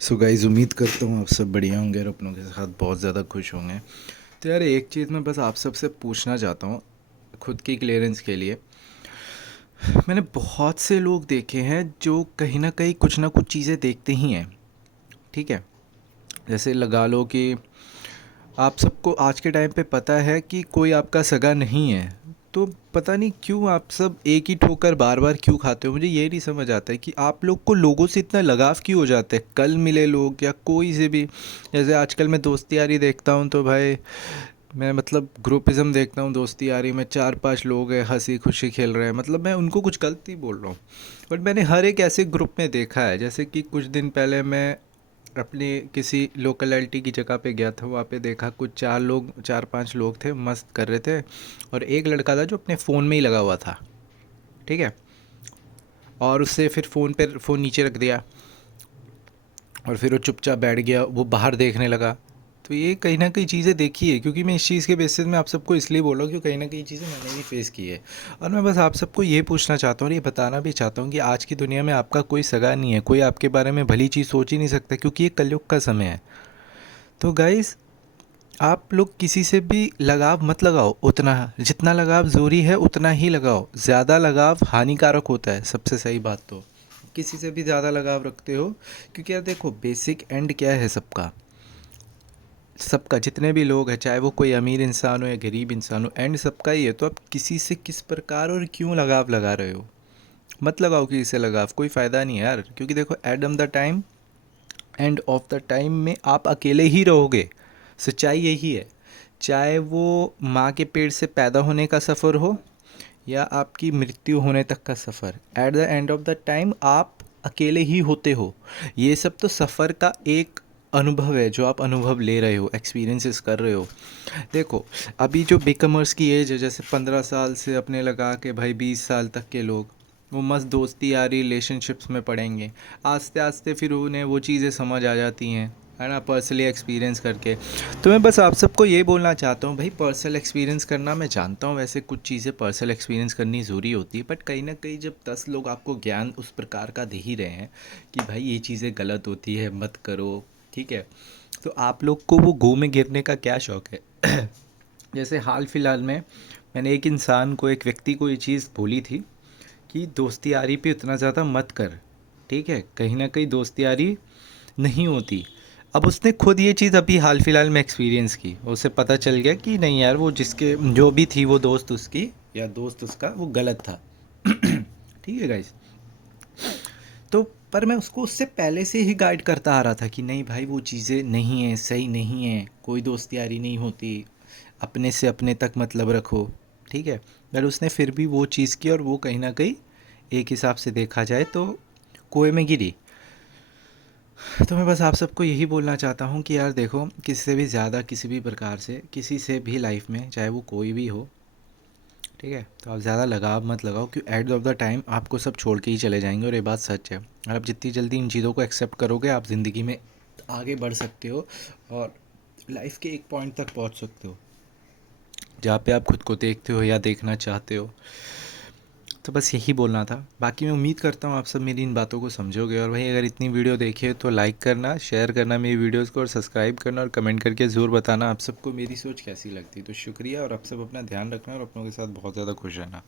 So guys, उम्मीद करता हूँ आप सब बढ़िया होंगे और अपनों के साथ बहुत ज़्यादा खुश होंगे। तो यार, एक चीज़ मैं बस आप सबसे पूछना चाहता हूँ खुद की क्लियरेंस के लिए। मैंने बहुत से लोग देखे हैं जो कहीं ना कहीं कुछ ना कुछ चीज़ें देखते ही हैं। ठीक है, जैसे लगा लो कि आप सबको आज के टाइम पे पता है कि कोई आपका सगा नहीं है, तो पता नहीं क्यों आप सब एक ही ठोकर बार बार क्यों खाते हो। मुझे ये नहीं समझ आता है कि आप लोग को लोगों से इतना लगाव क्यों हो जाता है। कल मिले लोग या कोई से भी, जैसे आजकल मैं दोस्ती यारी देखता हूँ तो भाई मैं मतलब ग्रुपिज़म देखता हूँ। दोस्ती यारी में 4-5 लोग हैं, हंसी खुशी खेल रहे हैं, मतलब मैं उनको कुछ गलती बोल रहा हूँ। बट मैंने हर एक ऐसे ग्रुप में देखा है, जैसे कि कुछ दिन पहले मैं अपनी किसी लोकलिटी की जगह पे गया था। वहाँ पे देखा कुछ 4-5 लोग थे, मस्त कर रहे थे। और एक लड़का था जो अपने फ़ोन में ही लगा हुआ था। ठीक है, और उससे फिर फ़ोन नीचे रख दिया और फिर वो चुपचाप बैठ गया, वो बाहर देखने लगा। तो ये कहीं ना कहीं चीज़ें देखी है, क्योंकि मैं इस चीज़ के बेसिस में आप सबको इसलिए बोल रहा हूँ क्योंकि कहीं ना कहीं चीज़ें मैंने भी फेस की है। और मैं बस आप सबको ये पूछना चाहता हूँ और ये बताना भी चाहता हूँ कि आज की दुनिया में आपका कोई सगा नहीं है, कोई आपके बारे में भली चीज़ सोच ही नहीं सकता, क्योंकि ये कलयुग का समय है। तो गाइज़, आप लोग किसी से भी लगाव मत लगाओ। उतना जितना लगाव ज़रूरी है उतना ही लगाओ। ज़्यादा लगाव हानिकारक होता है, सबसे सही बात तो। किसी से भी ज़्यादा लगाव रखते हो, क्योंकि यार देखो, बेसिक एंड क्या है सबका, सबका जितने भी लोग हैं, चाहे वो कोई अमीर इंसान हो या गरीब इंसान हो, एंड सबका ही है। तो आप किसी से किस प्रकार और क्यों लगाव लगा रहे हो। मत लगाओ किसी से लगाव, कोई फ़ायदा नहीं है यार। क्योंकि देखो, एंड ऑफ द टाइम में आप अकेले ही रहोगे। सच्चाई यही है। चाहे वो माँ के पेट से पैदा होने का सफ़र हो या आपकी मृत्यु होने तक का सफ़र, at the end of the time आप अकेले ही होते हो। ये सब तो सफ़र का एक अनुभव है जो आप अनुभव ले रहे हो, एक्सपीरियंसेस कर रहे हो। देखो, अभी जो बिकमर्स की एज है, जैसे 15 साल से अपने लगा के भाई 20 साल तक के लोग, वो मस्त दोस्ती यारी रिलेशनशिप्स में पड़ेंगे। आस्ते आस्ते फिर उन्हें वो चीज़ें समझ आ जाती हैं, है ना, पर्सनली एक्सपीरियंस करके। तो मैं बस आप सबको ये बोलना चाहता हूँ भाई, पर्सनल एक्सपीरियंस करना, मैं जानता हूँ वैसे कुछ चीज़ें पर्सनल एक्सपीरियंस करनी ज़रूरी होती है, बट कहीं ना कहीं जब 10 लोग आपको ज्ञान उस प्रकार का दे ही रहे हैं कि भाई ये चीज़ें गलत होती है, मत करो, ठीक है, तो आप लोग को वो गो में गिरने का क्या शौक़ है। जैसे हाल फिलहाल में मैंने एक इंसान को, एक व्यक्ति को ये चीज़ बोली थी कि दोस्ती यारी पे उतना ज़्यादा मत कर। ठीक है, कहीं ना कहीं दोस्ती यारी नहीं होती। अब उसने खुद ये चीज़ अभी हाल फिलहाल में एक्सपीरियंस की, उसे पता चल गया कि नहीं यार, वो जिसके जो भी थी वो दोस्त उसकी या दोस्त उसका, वो गलत था। ठीक है गाइस। तो पर मैं उसको उससे पहले से ही गाइड करता आ रहा था कि नहीं भाई, वो चीज़ें नहीं है, सही नहीं है, कोई दोस्त यारी नहीं होती, अपने से अपने तक मतलब रखो। ठीक है, पर उसने फिर भी वो चीज़ की और वो कहीं ना कहीं एक हिसाब से देखा जाए तो कुएं में गिरी। तो मैं बस आप सबको यही बोलना चाहता हूँ कि यार देखो, किसी से भी ज़्यादा, किसी भी प्रकार से, किसी से भी लाइफ में, चाहे वो कोई भी हो, ठीक है, तो आप ज़्यादा लगाव मत लगाओ, क्योंकि एट ऑफ द टाइम आपको सब छोड़ के ही चले जाएंगे। और ये बात सच है, और आप जितनी जल्दी इन चीज़ों को एक्सेप्ट करोगे, आप ज़िंदगी में आगे बढ़ सकते हो और लाइफ के एक पॉइंट तक पहुंच सकते हो जहाँ पे आप खुद को देखते हो या देखना चाहते हो। तो बस यही बोलना था। बाकी मैं उम्मीद करता हूँ आप सब मेरी इन बातों को समझोगे। और भाई, अगर इतनी वीडियो देखी तो लाइक करना, शेयर करना मेरी वीडियोस को, और सब्सक्राइब करना, और कमेंट करके ज़रूर बताना आप सबको मेरी सोच कैसी लगती। तो शुक्रिया, और आप सब अपना ध्यान रखना और अपनों के साथ बहुत ज़्यादा खुश रहना।